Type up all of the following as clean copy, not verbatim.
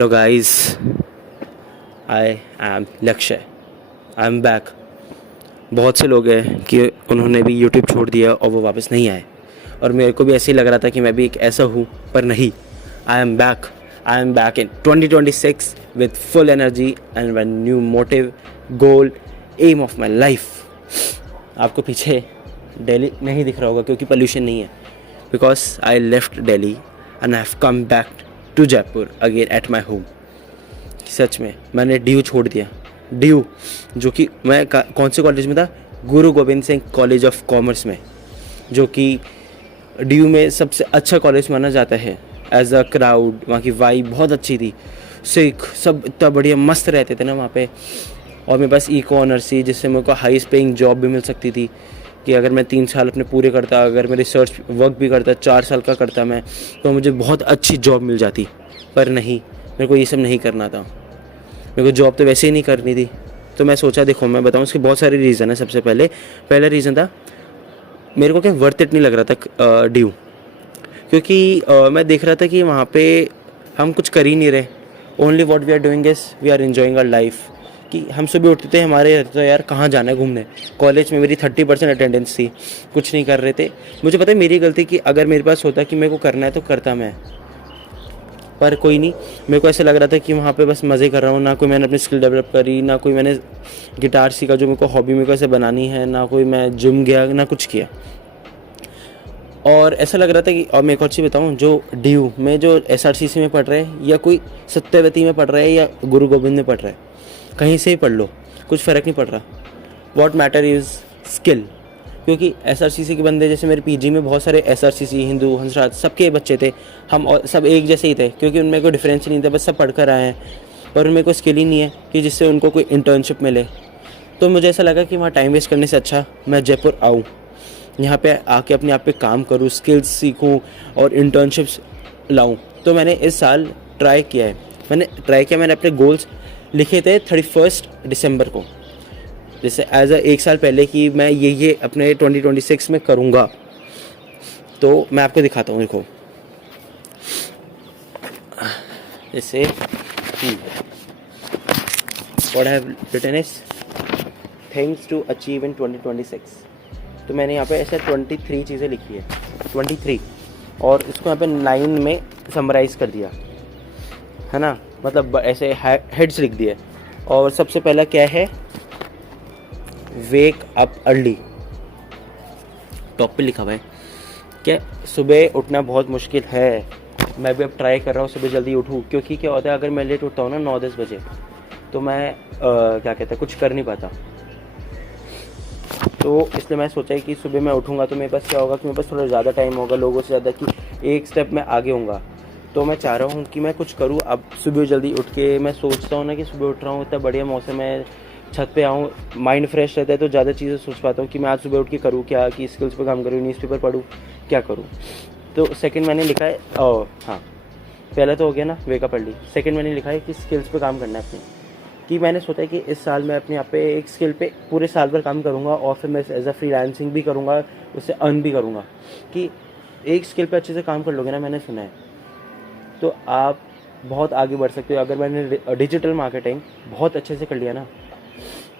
Hello guys, I am लक्ष्य। आई am back. बहुत से लोग हैं कि उन्होंने भी यूट्यूब छोड़ दिया और वो वापस नहीं आए, और मेरे को भी ऐसे ही लग रहा था कि मैं भी एक ऐसा हूँ, पर नहीं। I am back. I am back in 2026 with full energy and one new motive, goal, aim of my life. आपको पीछे दिल्ली नहीं दिख रहा होगा क्योंकि पोल्यूशन नहीं है, because I left Delhi and I have come back to Jaipur again at my home. सच में मैंने ड्यू छोड़ दिया। ड्यू, जो कि मैं कौन से कॉलेज में था, गुरु Govind Singh college of commerce में, जो कि ड्यू में सबसे अच्छा कॉलेज माना जाता है। एज अ क्राउड वहाँ की वाइब बहुत अच्छी थी, सिख सब इतना बढ़िया मस्त रहते थे ना वहाँ पे। और मेरे पास इको ऑनर्स थी, जिससे मेरे को हाईएस्ट पेइंग जॉब भी मिल सकती थी कि अगर मैं 3 साल अपने पूरे करता, अगर मैं रिसर्च वर्क भी करता 4 साल का करता मैं, तो मुझे बहुत अच्छी जॉब मिल जाती। पर नहीं, मेरे को ये सब नहीं करना था। मेरे को जॉब तो वैसे ही नहीं करनी थी। तो मैं सोचा, देखो मैं बताऊँ, उसके बहुत सारे रीज़न है। सबसे पहला रीज़न था, मेरे को क्या वर्थ इट नहीं लग रहा था ड्यू, क्योंकि मैं देख रहा था कि वहाँ पे हम कुछ कर ही नहीं रहे। Only what we are doing is we are enjoying our life. कि हम सुबह उठते थे, हमारे तो यार कहाँ जाना है घूमने। कॉलेज में मेरी 30% अटेंडेंस थी, कुछ नहीं कर रहे थे। मुझे पता है मेरी गलती कि अगर मेरे पास होता कि मेरे को करना है तो करता मैं, पर कोई नहीं। मेरे को ऐसा लग रहा था कि वहाँ पे बस मज़े कर रहा हूँ। ना कोई मैंने अपनी स्किल डेवलप करी, ना कोई मैंने गिटार सीखा जो मेरे को हॉबी मेरे को ऐसे बनानी है, ना कोई मैं जिम गया, ना कुछ किया। और ऐसा लग रहा था कि, और मैं एक और चीज़ बताऊँ, जो ड्यू में जो एसआरसीसी में पढ़ रहे हैं, या कोई सत्यवती में पढ़ रहे हैं, या गुरु गोविंद में पढ़ रहे हैं, कहीं से ही पढ़ लो, कुछ फ़र्क नहीं पड़ रहा। What matter is skill. क्योंकि एसआरसीसी के बंदे, जैसे मेरे पीजी में बहुत सारे एसआरसीसी, हिंदू, हंसराज, सबके बच्चे थे। हम और सब एक जैसे ही थे, क्योंकि उनमें कोई डिफरेंस ही नहीं था, बस सब पढ़ कर आए हैं। पर उनमें कोई स्किल ही नहीं है कि जिससे उनको कोई इंटर्नशिप मिले। तो मुझे ऐसा लगा कि वहाँ टाइम वेस्ट करने से अच्छा मैं जयपुर आऊँ, यहाँ पे आके अपने आप पे काम करूँ, स्किल्स सीखूँ और इंटर्नशिप्स लाऊँ। तो मैंने इस साल ट्राई किया। मैंने अपने गोल्स लिखे थे 31 दिसंबर को, जैसे एज एक साल पहले कि मैं ये अपने 2026 में करूँगा। तो मैं आपको दिखाता हूँ, देखो। जैसे what I have written is things to achieve in 2026। तो मैंने यहाँ पे ऐसे 23 चीज़ें लिखी है, 23, और इसको यहाँ पे 9 में समराइज़ कर दिया है ना, मतलब ऐसे हेड्स लिख दिए। और सबसे पहला क्या है, वेक अप अर्ली। टॉप पे लिखा हुआ है कि सुबह उठना बहुत मुश्किल है। मैं भी अब ट्राई कर रहा हूँ सुबह जल्दी उठूँ, क्योंकि क्या होता है, अगर मैं लेट उठता हूँ ना 9-10 बजे, तो मैं क्या कहते हैं, कुछ कर नहीं पाता। तो इसलिए मैं सोचा है कि सुबह मैं उठूँगा तो मेरे पास क्या होगा कि मेरे पास थोड़ा ज़्यादा टाइम होगा, लोगों से ज़्यादा, कि एक स्टेप मैं आगे होऊंगा। तो मैं चाह रहा हूँ कि मैं कुछ करूँ अब सुबह जल्दी उठ के। मैं सोचता हूँ ना कि सुबह उठ रहा हूँ, इतना बढ़िया मौसम है, छत पे आऊँ, माइंड फ्रेश रहता है, तो ज़्यादा चीज़ें सोच पाता हूँ कि मैं आज सुबह उठ के करूँ क्या, कि स्किल्स पे काम करूँ, न्यूज़पेपर पढूँ, क्या करूँ। तो सेकंड मैंने लिखा है, हाँ, पहला तो हो गया ना वेकअप अर्ली। सेकंड मैंने लिखा है कि स्किल्स पे काम करना है अपनी। कि मैंने सोचा है कि इस साल मैं अपने आप पे एक स्किल पे पूरे साल भर काम करूँगा, और फिर मैं एज अ फ्रीलांसिंग भी करूँगा, उससे अर्न भी करूँगा। कि एक स्किल पे अच्छे से काम कर लोगे ना, मैंने सुना है, तो आप बहुत आगे बढ़ सकते हो। अगर मैंने डिजिटल मार्केटिंग बहुत अच्छे से कर लिया ना,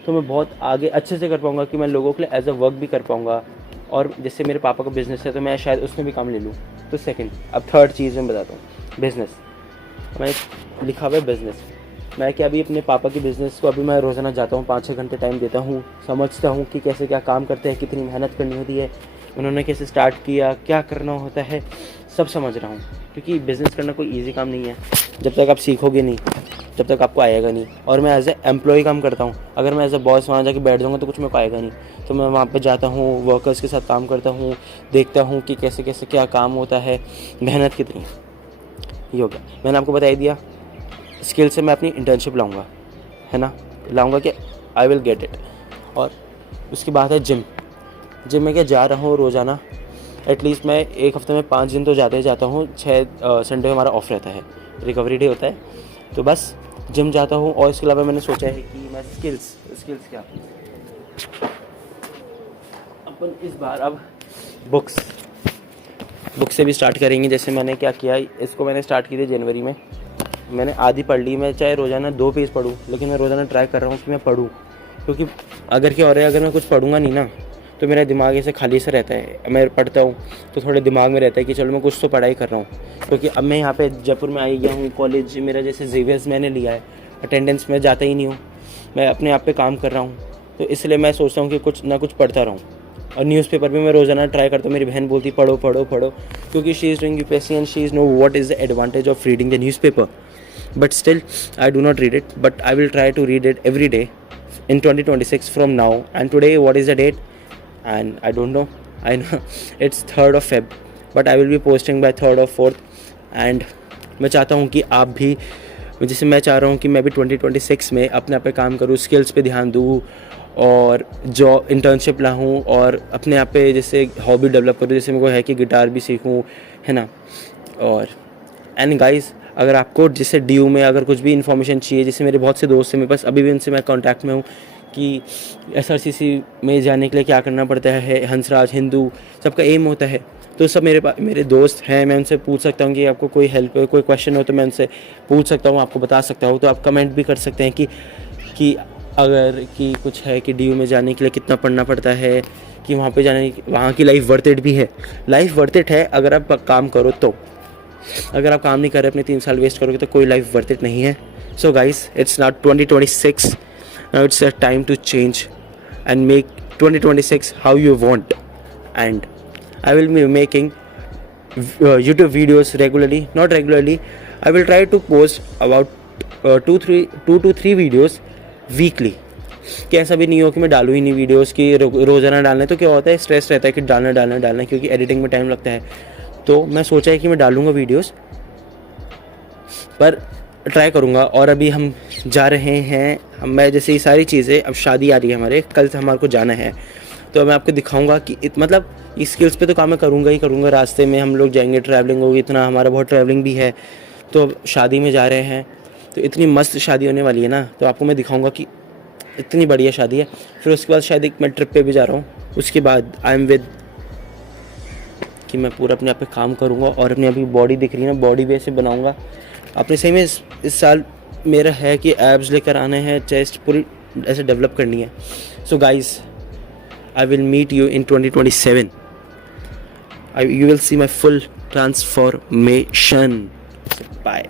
तो मैं बहुत आगे अच्छे से कर पाऊँगा, कि मैं लोगों के लिए एज अ वर्क भी कर पाऊँगा। और जैसे मेरे पापा का बिज़नेस है, तो मैं शायद उसमें भी काम ले लूँ। तो सेकंड, अब थर्ड चीज़ मैं बताता हूँ, बिज़नेस। मैं लिखा हुआ है बिज़नेस। मैं क्या, अभी अपने पापा के बिज़नेस को अभी मैं रोज़ाना जाता हूँ, 5-6 घंटे टाइम देता हूँ, समझता हूँ कि कैसे क्या काम करते हैं, कितनी मेहनत करनी होती है, उन्होंने कैसे स्टार्ट किया, क्या करना होता है, सब समझ रहा हूँ। क्योंकि बिज़नेस करना कोई ईजी काम नहीं है, जब तक आप सीखोगे नहीं, जब तक आपको आएगा नहीं। और मैं एज ए एम्प्लॉय काम करता हूँ, अगर मैं एज ए बॉस वहाँ जाके बैठ जाऊँगा तो कुछ मेरे को आएगा नहीं। तो मैं वहाँ पर जाता हूँ, वर्कर्स के साथ काम करता हूँ, देखता हूँ कि कैसे कैसे क्या काम होता है, मेहनत कितनी। ये हो गया, मैंने आपको बता ही दिया। स्किल से मैं अपनी इंटर्नशिप लाऊंगा, है ना, लाऊंगा कि आई विल गेट इट। और उसके बाद है जिम में क्या जा रहा हूँ रोज़ाना, एटलीस्ट मैं एक हफ्ते में 5 दिन तो जाता हूँ। 6 संडे हमारा ऑफ रहता है, रिकवरी डे होता है, तो बस जिम जाता हूँ। और इसके अलावा मैंने सोचा है कि मैं स्किल्स क्या, अपन इस बार अब बुक्स से भी स्टार्ट करेंगे। जैसे मैंने क्या किया, इसको मैंने स्टार्ट की थी जनवरी में, मैंने आधी पढ़ ली, मैं चाहे रोज़ाना 2 पेज पढूँ, लेकिन मैं रोज़ाना ट्राई कर रहा हूँ कि मैं पढूँ, क्योंकि अगर क्या हो रहा है, अगर मैं कुछ पढ़ूंगा नहीं ना तो मेरा दिमाग ऐसे खाली सा रहता है। मैं पढ़ता हूँ तो थोड़े दिमाग में रहता है कि चलो मैं कुछ तो पढ़ाई कर रहा हूँ, क्योंकि अब मैं यहाँ पे जयपुर में आ गया हूँ, कॉलेज मेरा जैसे जेवियर्स मैंने लिया है, अटेंडेंस में जाता ही नहीं हूँ, मैं अपने आप पे काम कर रहा हूँ, तो इसलिए मैं सोचता हूँ कि कुछ ना कुछ पढ़ता रहूँ। और न्यूज़पेपर भी मैं रोज़ाना ट्राई करता हूँ। मेरी बहन बोलती पढ़ो पढ़ो पढ़ो, क्योंकि she is doing UPSC and she is know what is the advantage of reading the newspaper, but still I do not read it, but I will try to read it every day in 2026 from now. And today, what is the date? And I don't know. I know it's 3rd of Feb, but I will be posting by 3rd or 4th. And मैं चाहता हूँ कि आप भी, जैसे मैं चाह रहा हूँ कि मैं भी 2026 में अपने आप पे काम करूँ, स्किल्स पे ध्यान दूँ और जॉब इंटर्नशिप लाऊँ और अपने आप पे जैसे हॉबी डेवलप करूँ, जैसे मेरे को है कि गिटार भी सीखूँ, है ना। और एंड गाइस, अगर आपको जैसे DU में अगर कुछ भी इन्फॉर्मेशन चाहिए, जैसे मेरे बहुत से दोस्त हैं मेरे पास, अभी भी उनसे मैं कांटेक्ट में हूँ कि SRCC में जाने के लिए क्या करना पड़ता है, हंसराज, हिंदू, सबका एम होता है, तो सब मेरे दोस्त हैं, मैं उनसे पूछ सकता हूँ कि आपको कोई हेल्प, कोई क्वेश्चन हो तो मैं उनसे पूछ सकता हूँ, आपको बता सकता हूँ। तो आप कमेंट भी कर सकते हैं कि अगर कि कुछ है कि DU में जाने के लिए कितना पढ़ना पड़ता है, कि वहाँ पे जाने, वहाँ की लाइफ वर्थ इट भी है। लाइफ वर्थ इट है अगर आप काम करो तो, अगर आप काम नहीं कर रहे, अपने 3 साल वेस्ट करोगे तो कोई लाइफ वर्थ इट नहीं है। So guys, it's not 2026, now it's a time to change and make 2026 how you want. And I will be making YouTube videos regularly, not regularly, I will try to post about 2 to 3 videos weekly। कि ऐसा भी नहीं हो कि मैं डालूँ ही नहीं videos, की रोज़ाना डालना है तो क्या होता है, स्ट्रेस रहता है कि डालना, क्योंकि एडिटिंग में टाइम लगता है। तो मैं सोचा है कि मैं डालूँगा वीडियोस, पर ट्राई करूँगा। और अभी हम जा रहे हैं, मैं जैसे ये सारी चीज़ें, अब शादी आ रही है हमारे, कल से हमारे को जाना है, तो मैं आपको दिखाऊंगा कि मतलब इस स्किल्स पे तो काम मैं करूँगा ही करूँगा। रास्ते में हम लोग जाएंगे, ट्रैवलिंग होगी, इतना हमारा बहुत ट्रैवलिंग भी है। तो अब शादी में जा रहे हैं, तो इतनी मस्त शादी होने वाली है ना, तो आपको मैं दिखाऊँगा कि इतनी बढ़िया शादी है। फिर उसके बाद शायद मैं ट्रिप पे भी जा रहा हूँ, उसके बाद आई एम विद कि मैं पूरा अपने आप पे काम करूँगा। और अपनी अभी बॉडी दिख रही है ना, बॉडी भी ऐसे बनाऊँगा अपने। सही में इस साल मेरा है कि एब्स लेकर आने हैं, चेस्ट पूरी ऐसे डेवलप करनी है। So guys, I will meet you in 2027. You will see my full transformation. Bye.